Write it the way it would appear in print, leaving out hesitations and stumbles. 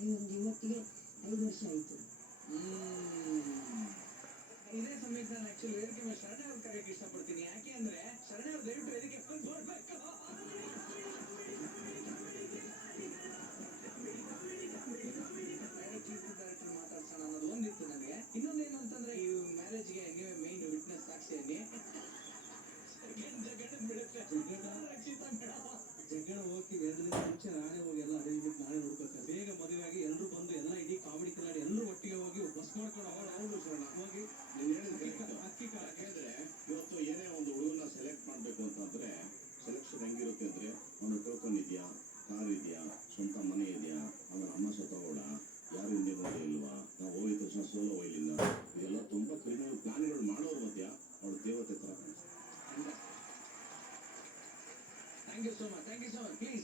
ಆಗಿ ಒಂದು ಇವತ್ತಿಗೆ 5 ವರ್ಷ ಆಯಿತು. ಇದೇ ಸಮಯಕ್ಕೆ ನಾನು ಆಕ್ಚುಲಿ ವೇದಿಕೆ ಮೇಲೆ ಶರಣ ಅವ್ರ ಕರೆಯಕ್ಕೆ ಇಷ್ಟಪಡ್ತೀನಿ. ಯಾಕೆ ಅಂದ್ರೆ ಶರಣ ಅವ್ರು ದಯವಿಟ್ಟು ವೇದಿಕೆ ಬರ್ಬೇಕು. ಡೈರೆಕ್ಟರ್ ಮಾತಾಡ್ಸೋಣ ಅನ್ನೋದು ಒಂದಿತ್ತು ನನಗೆ. ಇನ್ನೊಂದೇನು ಅಂತಂದ್ರೆ ಈ ಮ್ಯಾರೇಜ್ಗೆ ನೀವೇ ಮೈನ್ ವಿಟ್ನೆಸ್ ಸಾಕ್ಷಿಯಲ್ಲಿ ಜಗಳ ಹೋಗಿ 2 ದಿನ ಮುಂಚೆ ನಾನೇ ಹೋಗಿ ಎಲ್ಲ ಅರೇಂಜ್ಮೆಂಟ್ ನಾನೇ ನೋಡ್ಕೊಳ್ತೇನೆ. ಬೇಗ ಮದುವೆ ಆಗಿ ಎಲ್ಲರೂ ಬಂದು ಎಲ್ಲ ಇಡೀ ಕಾಮಿಡಿ ಕಲಾಡಿ ಎಲ್ಲರೂ ಒಟ್ಟಿಗೆ ಹೋಗಿ ಬಸ್ ಮಾಡ್ಕೊಂಡು ಹೌದು ಸರ್ ಹೋಗಿ ನೀವು ಯಾಕೆಂದ್ರೆ ಇವತ್ತು ಏನೇ ಒಂದು ಹುಡುಗನ ಸೆಲೆಕ್ಟ್ ಮಾಡಬೇಕು ಅಂತಂದ್ರೆ ಸೆಲೆಕ್ಷನ್ ಹೆಂಗಿರುತ್ತೆ ಅಂದ್ರೆ ಅವನು ಟೋಕನ್ ಇದೆಯಾ, ಕಾರ್ ಇದೆಯಾ, ಸ್ವಂತ ಮನೆ ಇದೆಯಾ, ಅವನ ಅಮ್ಮ ಸತ್ತೋಡ, ಯಾರು ಹಿಂದೆ ಬಂದೇ ಇಲ್ವಾ, ನಾವು ಹೋಗಿದ ತಕ್ಷಣ ಸೋಲೋ ಒಯ್ಲಿಲ್ಲ, ಇದೆಲ್ಲ ತುಂಬಾ ಕ್ರಿಮಿನಲ್ ಪ್ಲಾನ್ಗಳು ಮಾಡೋರು ಮಧ್ಯ ಅವಳು ದೇವತೆ ತರ ಕಾಣಿಸ್ತಾರೆ. Thank you so much please